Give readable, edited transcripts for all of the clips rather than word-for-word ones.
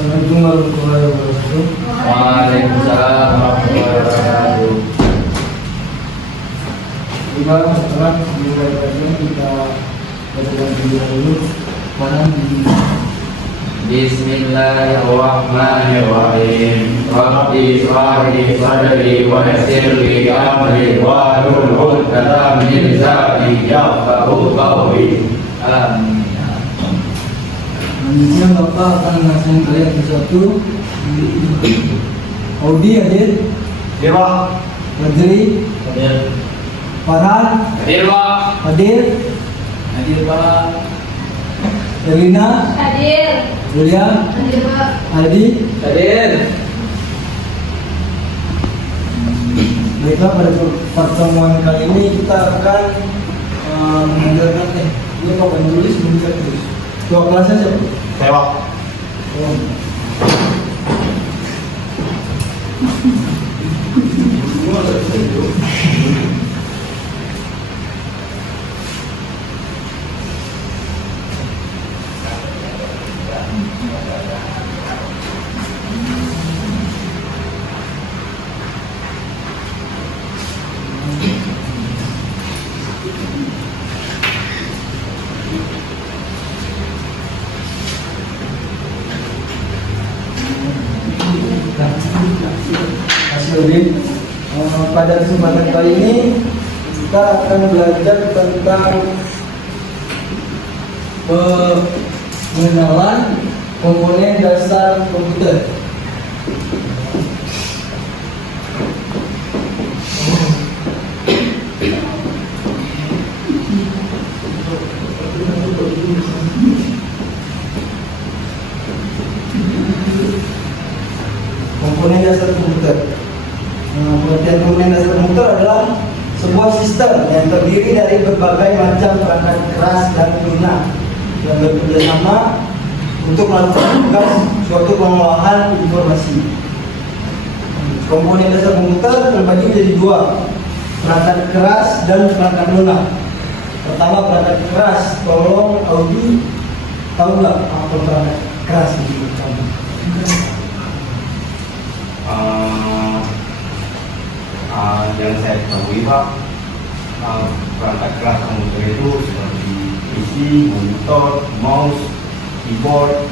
Assalamualaikum warahmatullahi wabarakatuh. Waalaikumsalam warahmatullahi wabarakatuh. Sekarang setelah dimulai kita bacakan dulu mana di Bismillahirrahmanirrahim. Rabbi shrah li sadri wa yassir li amri wahlul 'uqdatam min lisani yafqahu qawli. Amin. Selanjutnya Bapak akan mengajarkan kalian sesuatu. Audi hadir, Dewa. Fadri, Hadir. Farhan, Hadir, Pak. hadir, Hadir, Pak. Elina, Hadir. Julia, Hadir, Pak. Adi. Hadir. Baiklah, pada pertemuan kali ini kita akan mengajarkan ini kok menulis menjadi tulis. Dua kelas saja. Dewa. Udin. Pada kesempatan kali ini kita akan belajar tentang pengenalan komponen dasar komputer. Komponen dasar komputer. Pengertian komponen dasar komputer adalah sebuah sistem yang terdiri dari berbagai macam perangkat keras dan lunak yang bekerja sama untuk melakukan tugas suatu pengolahan informasi. Komponen dasar komputer terbagi menjadi dua, perangkat keras dan perangkat lunak. Pertama, perangkat keras. Tolong Audi, tahu nggak apa perangkat keras itu? Yang saya ketahui, Pak, perangkat keras komputer itu seperti PC, monitor, mouse, keyboard,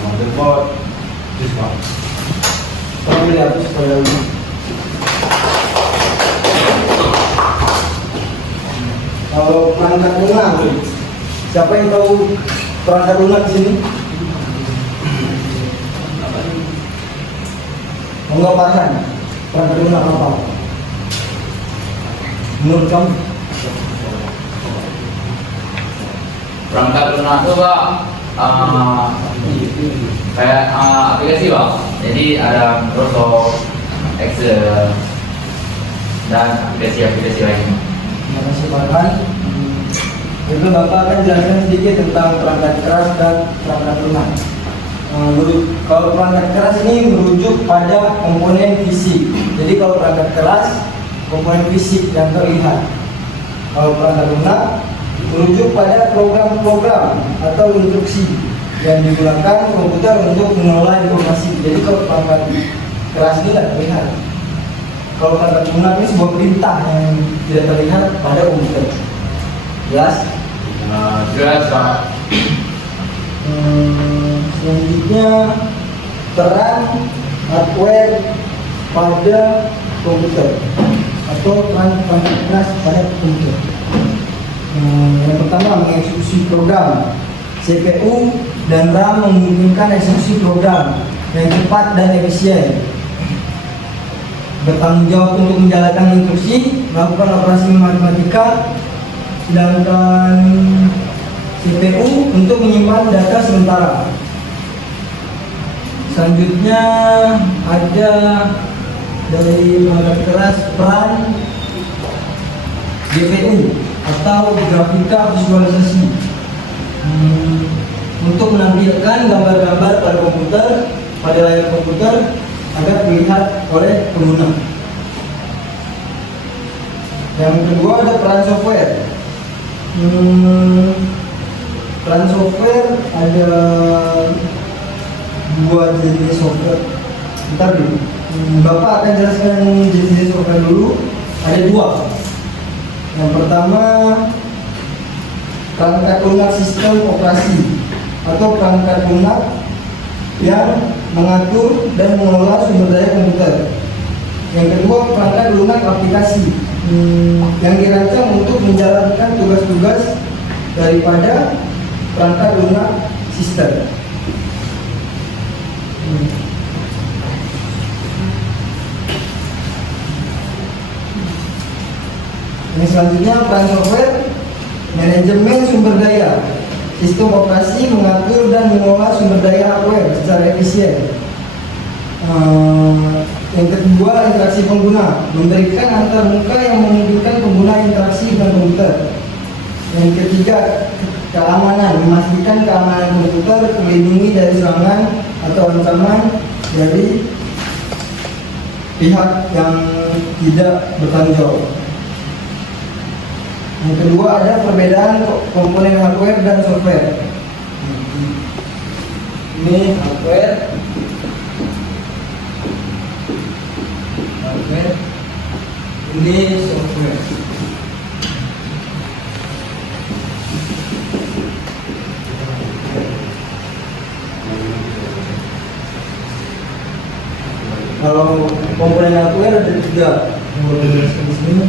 motherboard, itu Pak. Tolong dihapus pada ini. Kalau perangkat lunak, siapa yang tahu perangkat lunak di sini? Enggak paham. Perangkat lunak apa? Menurut kamu? Perangkat lunak itu, Pak, kayak aplikasi, Pak. Jadi ada Microsoft, Excel, dan aplikasi-aplikasi lainnya. Terima kasih Farhan. Itu Bapak akan jelaskan sedikit tentang perangkat keras dan perangkat lunak. Kalau perangkat keras ini merujuk pada komponen fisik. Jadi kalau perangkat keras, komponen fisik yang terlihat. Kalau perangkat lunak merujuk pada program-program atau instruksi yang digunakan komputer untuk mengelola informasi. Jadi kalau perangkat keras ini tidak terlihat. Kalau perangkat lunak ini sebuah perintah yang tidak terlihat pada komputer. Jelas? Jelas, Pak. Selanjutnya, peran hardware pada komputer atau peran perangkat keras pada komputer. Yang pertama, mengeksekusi program. CPU dan RAM memungkinkan eksekusi program yang cepat dan efisien, bertanggung jawab untuk menjalankan instruksi, melakukan operasi matematika, sedangkan CPU untuk menyimpan data sementara. Selanjutnya ada dari perangkat keras peran GPU atau grafika visualisasi untuk menampilkan gambar-gambar pada komputer, pada layar komputer agar dilihat oleh pengguna. Yang kedua ada peran software. Peran software ada dua jenis software. Bentar dulu. Bapak akan jelaskan jenis software dulu. Ada dua. Yang pertama, perangkat lunak sistem operasi atau perangkat lunak yang mengatur dan mengelola sumber daya komputer. Yang kedua, perangkat lunak aplikasi yang dirancang untuk menjalankan tugas-tugas daripada perangkat lunak sistem. Yang selanjutnya, peran software manajemen sumber daya. Sistem operasi mengatur dan mengelola sumber daya hardware secara efisien. Yang kedua, interaksi pengguna, memberikan antarmuka yang memungkinkan pengguna interaksi dengan komputer. Yang ketiga, keamanan, memastikan keamanan komputer, melindungi dari serangan atau ancaman dari pihak yang tidak bertanggung jawab. Yang kedua, ada perbedaan komponen hardware dan software. Ini hardware, ini software. Kalau komponen hardware ada tiga, yang berjelaskan di sini.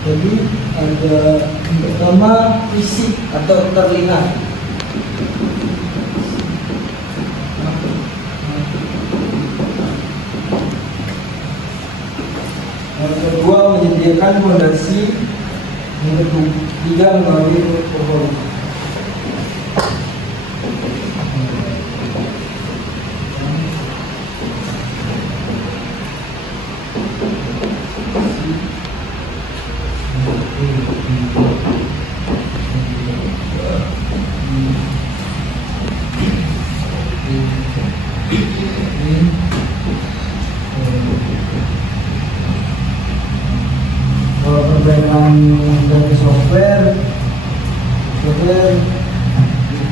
Jadi ada yang pertama fisik atau terlihat. Yang kedua, menyediakan fondasi. Yang ketiga, mengambil pohon. Kalau perbedaan dari software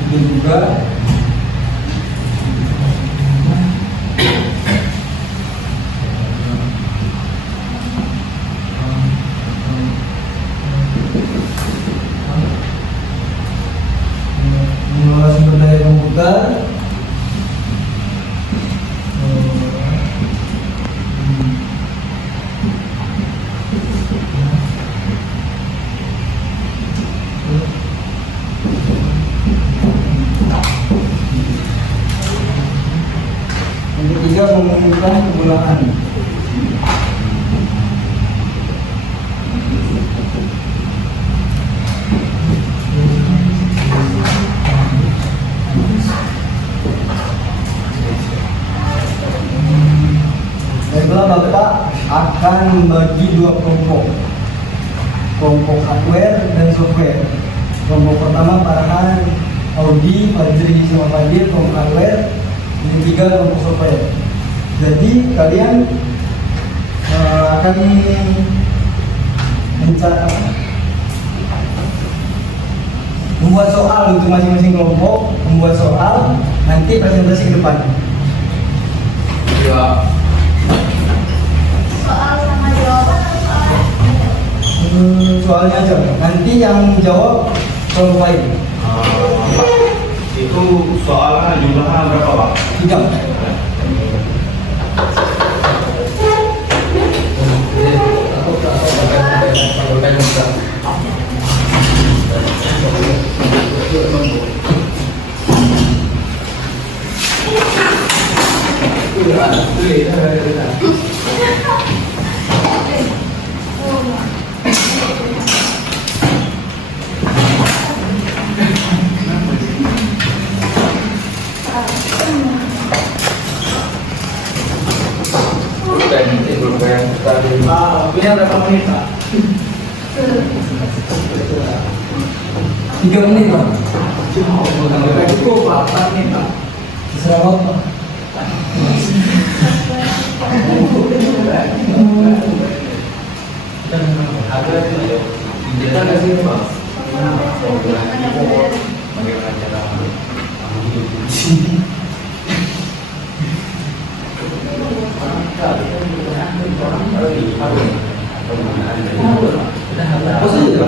ini juga mengelola sumber daya komputer. Yang ketiga, mengumumkan penggunaan. Baiklah, Bapak akan membagi dua kelompok hardware dan software. Kelompok pertama Farhan, Audi, Fadri, sama Fadil, kelompok hardware. Yang ketiga, kelompok software. Jadi kalian akan membuat soal untuk masing-masing kelompok, membuat soal, nanti presentasi ke depan. Ya. Soal sama jawaban atau soal? Soalnya aja. Nanti yang jawab kelompok lain. Itu soalnya jumlahnya berapa, Pak? 3. Punya berapa menit, Pak? 3 menit, Pak. Nggak cukup, Pak. 4 menit, Pak. Terserah Bapak. Kita nggak sih, Pak? Bagaimana cara Posisi itu.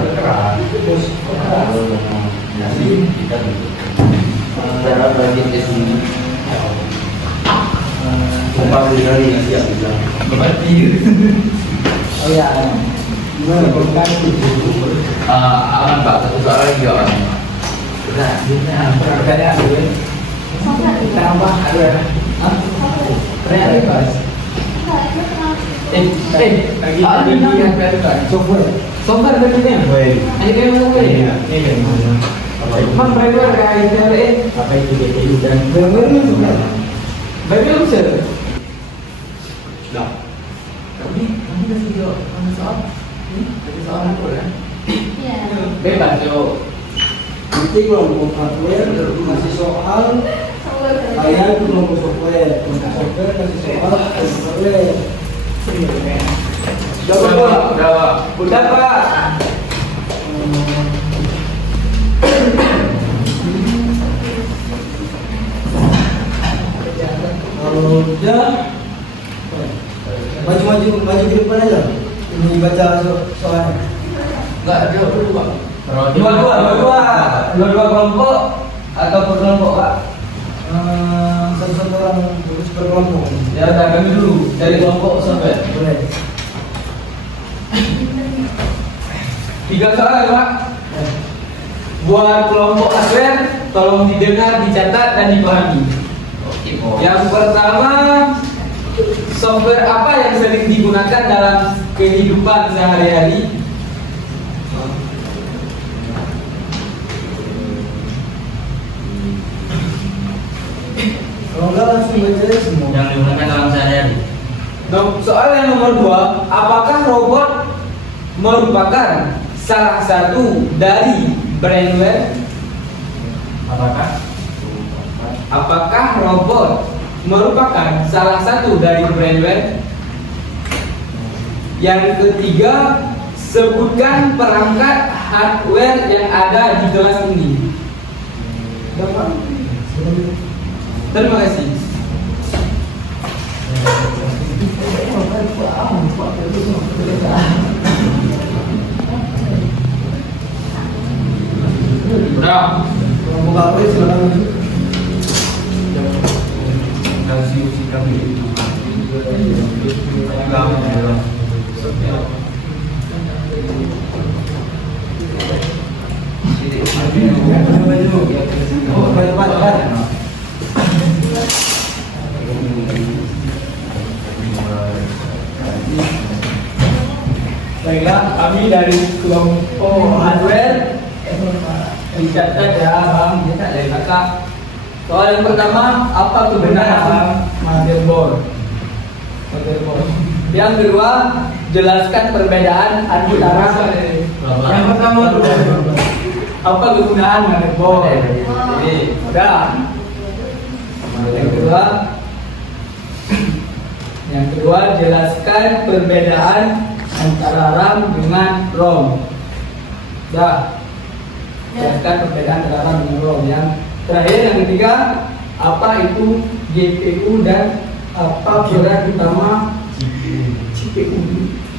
Cara bagi tes ini. Kumpul dari siap bilang. Oh ya. Gimana bukan Aman Pak, satu soal lagi ya. Pertanyaan dulu. Tambah ada. Pertanyaan Pak. Lagi yang kan. Software begini. Hanya kayak mana ya? Man driver kayak CLE. Apa itu GPU dan benar-benar sudah. Baik bisa. Nah. Kami kasih jawab mana soal? Ada soal apa ya? Iya. Bebas yo. nanti kelompok hardware masih soal saya kelompok software kasih soal hardware. Udah Pak. Kalau udah maju ke depan aja. Ini baca soalnya. Enggak ada dulu Pak. Dua kelompok atau per kelompok Pak? Satu orang terus per kelompok. Ya, kami dulu dari kelompok sampai. Boleh. 3 soal ya Pak. Buat kelompok hardware tolong didengar, dicatat dan dipahami. Yang pertama, software apa yang sering digunakan dalam kehidupan sehari-hari? Kalau enggak langsung baca aja semua. Yang digunakan dalam sehari-hari. Soal yang nomor 2, apakah robot merupakan salah satu dari brandware? Apakah robot merupakan salah satu dari brandware? Yang ketiga, sebutkan perangkat hardware yang ada di kelas ini. Terima kasih. Udah. Kelompok hardware silakan. Kasih sikap itu. Baiklah, kami dari kelompok hardware dicatat ya Bang, dicatat dari kakak. Soal yang pertama, apa kebenaran motherboard? Yang kedua, jelaskan perbedaan antara yang pertama apa kegunaan motherboard? Jadi, udah. Yang kedua, jelaskan perbedaan antara RAM dengan ROM. Udah. Jelaskan perbedaan antara RAM dengan ROM. Yang terakhir, yang ketiga, apa itu GPU dan apa peran utama CPU?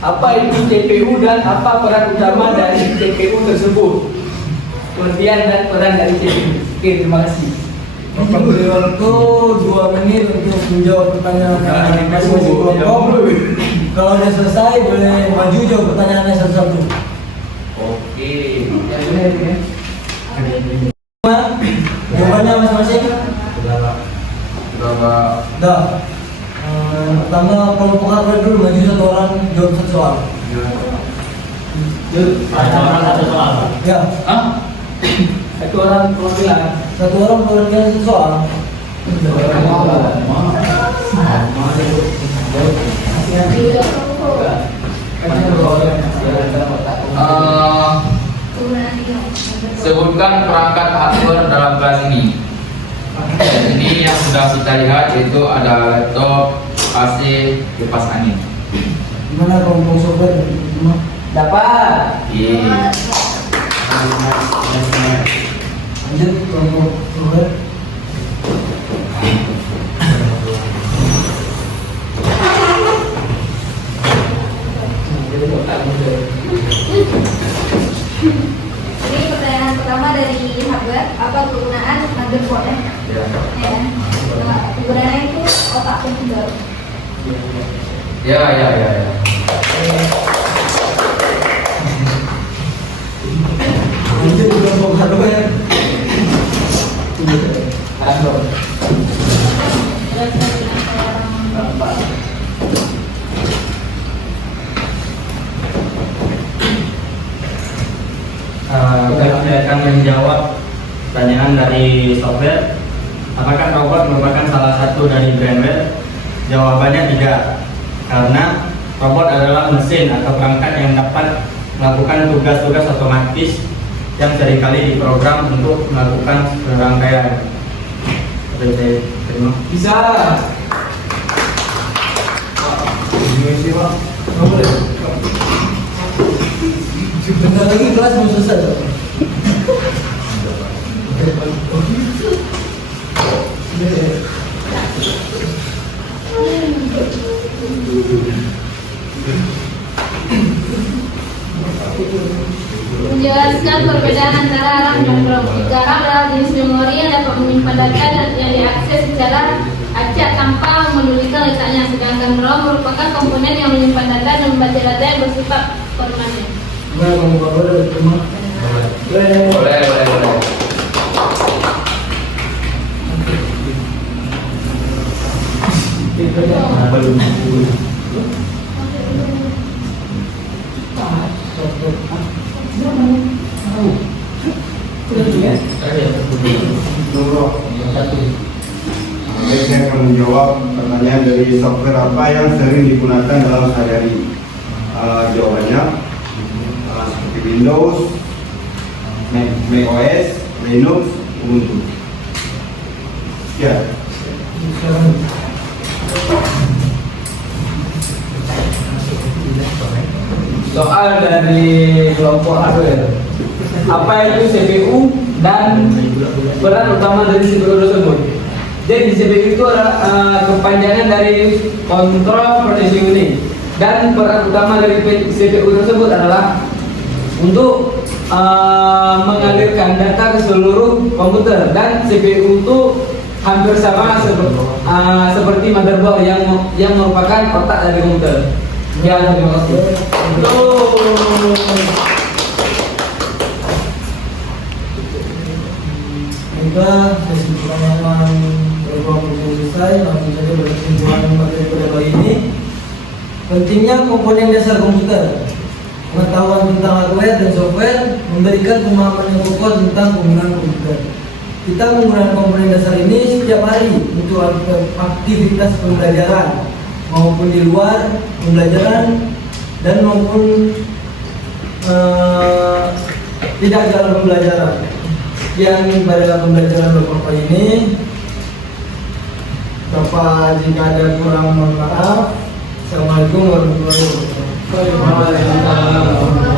Apa itu CPU dan apa peran utama dari CPU tersebut? Kelebihan dan peran dari CPU. Oke, terima kasih. Bapak beri waktu 2 menit untuk menjawab pertanyaan masing-masing kelompok. Kalau udah selesai boleh maju jawab pertanyaannya satu-satu. Oke. Yang benar ya. Jawabannya masing-masing. Udah Pak. Dah. Pertama kelompok hardware dulu maju satu orang jawab satu soal. Satu soal. Ya. Hah? Satu orang perwakilan. Satu orang keluarga satu soal. Sebutkan perangkat hardware dalam kelas ini. Ini yang sudah kita lihat yaitu ada laptop, AC, kipas angin. Gimana kelompok software? Dapat. Iya. Lanjut kelompok software. penggunaan motherboard ya. Ya. Ya. Penggunaannya itu otak komputer. Ya. Ini kelompok hardware. Android. Saya akan menjawab pertanyaan dari software. Apakah robot merupakan salah satu dari brandware? Jawabannya tidak, karena robot adalah mesin atau perangkat yang dapat melakukan tugas-tugas otomatis yang seringkali diprogram untuk melakukan serangkaian. Saya terima. Bisa. Ini Pak. Nggak boleh. Bentar lagi kelas mau selesai. Menjelaskan perbedaan antara RAM dan ROM. Jika RAM adalah jenis memori yang dapat menyimpan data dan yang diakses secara acak tanpa memedulikan letaknya, sedangkan ROM merupakan komponen yang menyimpan data dan membaca data yang bersifat permanen. Nah, kamu bawa dari rumah. Boleh. Baik, saya akan menjawab pertanyaan dari software apa yang sering digunakan dalam sehari-hari. Jawabannya seperti Windows, Mac OS, Linux, Ubuntu. Sekian. Soal dari kelompok hardware. Apa itu CPU dan peran utama dari CPU tersebut? Jadi CPU itu adalah kepanjangan dari kontrol processing unit, dan peran utama dari CPU tersebut adalah untuk mengalirkan data ke seluruh komputer, dan CPU itu hampir sama seperti motherboard yang merupakan otak dari komputer. Ya, terima kasih. Baiklah, sesi pertanyaan berulang selesai. Langsung saja berkesimpulan materi pada kali ini. Pentingnya komponen dasar komputer. Pengetahuan tentang hardware dan software memberikan pemahaman yang kokoh tentang penggunaan komputer. Kita menggunakan komponen dasar ini setiap hari untuk aktivitas pembelajaran maupun di luar pembelajaran dan maupun tidak dalam pembelajaran. Sekian pada pembelajaran Bapak ini. Bapak jika ada kurang mohon maaf. Assalamualaikum warahmatullahi wabarakatuh. Waalaikumsalam.